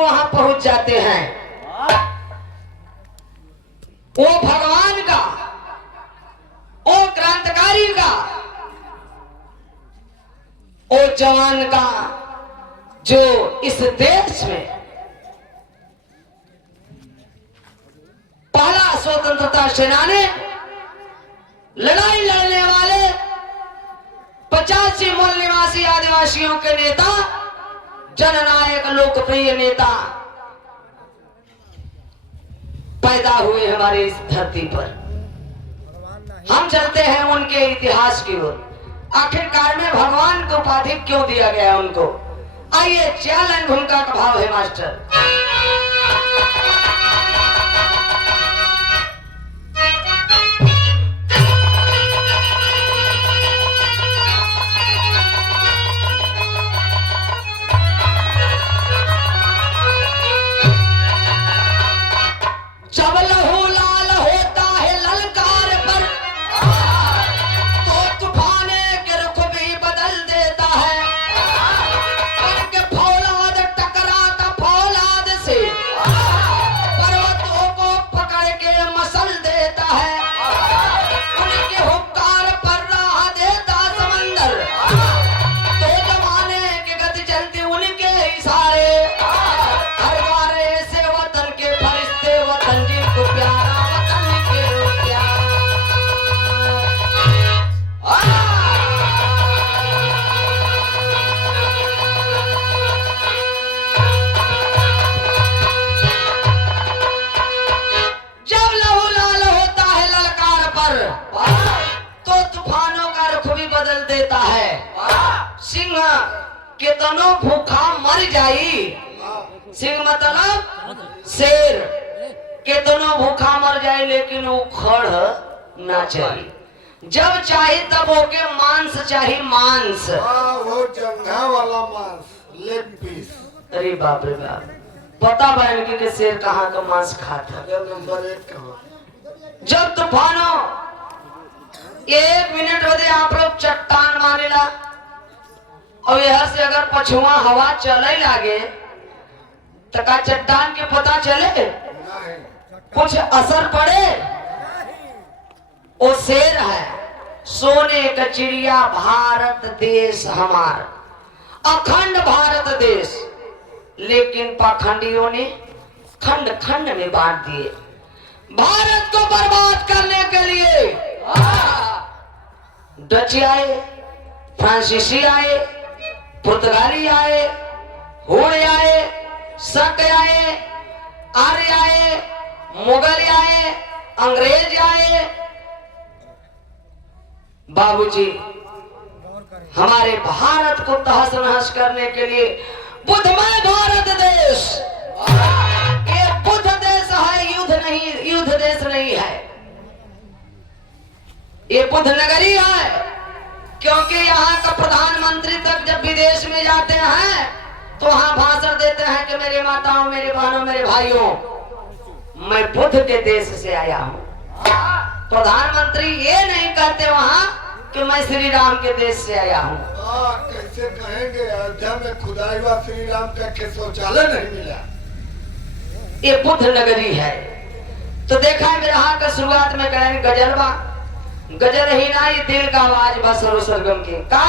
वहां पहुंच जाते हैं। वो भगवान का, वो क्रांतिकारी का, वो जवान का जो इस देश में पहला स्वतंत्रता सेनानी, लड़ाई लड़ने वाले 85 मूल निवासी आदिवासियों के नेता, जननायक लोकप्रिय नेता पैदा हुए हमारे इस धरती पर। हम चलते हैं उनके इतिहास की ओर। आखिरकार में भगवान को उपाधि क्यों दिया गया उनको? आइए चैलेंज भूमिका का भाव है मास्टर। जब लहू लाल होता है ललकार पर, तो तूफाने के रुख भी बदल देता है। उनके फौलाद टकराता फौलाद से पर्वतों को पकड़ के मसल देता है। उनके हुक्कार पर राह देता समंदर, तो जमाने की गति चलती उनके इशारे। हर बारे से वतन के फरिश्ते, वतन जिनको प्यारा, वतन के प्यार। जब लहू लाल होता है ललकार पर, तो तूफानों का रुख भी बदल देता है। सिंह कितनो भूखा मर जाई, सिंह मतलब शेर, कितनो भूखा मर जाए लेकिन वो खड़ ना चाहिए। जब चाहे तब ओके मांस चाहिए, मांस। वो जंघा वाला मांस, लेग पीस। अरे बाप रे बाप, पता बा इनके कि शेर कहाँ का मांस खाता। नंबर 1 कहाँ? जब तूफानों 1 मिनट हो दे आप लोग चट्टान मारेला, और यहाँ से अगर पछुआ हवा चले लागे तो का चट्टान के पता चले? नहीं। कुछ असर पड़े? वो शेर है, सोने का चिड़िया, भारत देश हमार, अखंड भारत देश। लेकिन पाखंडियों ने खंड खंड में बांट दिए। भारत को बर्बाद करने के लिए डच आए, फ्रांसीसी आए, पुर्तगाली आए, हुए आए, शक आए, आर्य आए, मुगल आए, अंग्रेज आए। बाबूजी हमारे भारत को तहस नहस करने के लिए बुद्धमय भारत देश, ये बुद्ध देश है, युद्ध नहीं, युद्ध देश नहीं है, ये बुद्ध नगरी है। क्योंकि यहाँ का प्रधानमंत्री तक जब विदेश में जाते हैं तो वहां भाषण देते हैं कि मेरे माताओं, मेरे बहनों, मेरे भाइयों, मैं बुद्ध के देश से आया हूँ। प्रधानमंत्री ये नहीं कहते वहां कि मैं श्री राम के देश से आया हूँ। कैसे कहेंगे? अयोध्या में खुदाई हुआ श्री राम का शौचालय नहीं मिला। ये बुद्ध नगरी है। तो देखा है मेरे हाथ का शुरुआत में कहें गजलवा, गजल ही ना, ये दिल का आवाज बस सरगम के का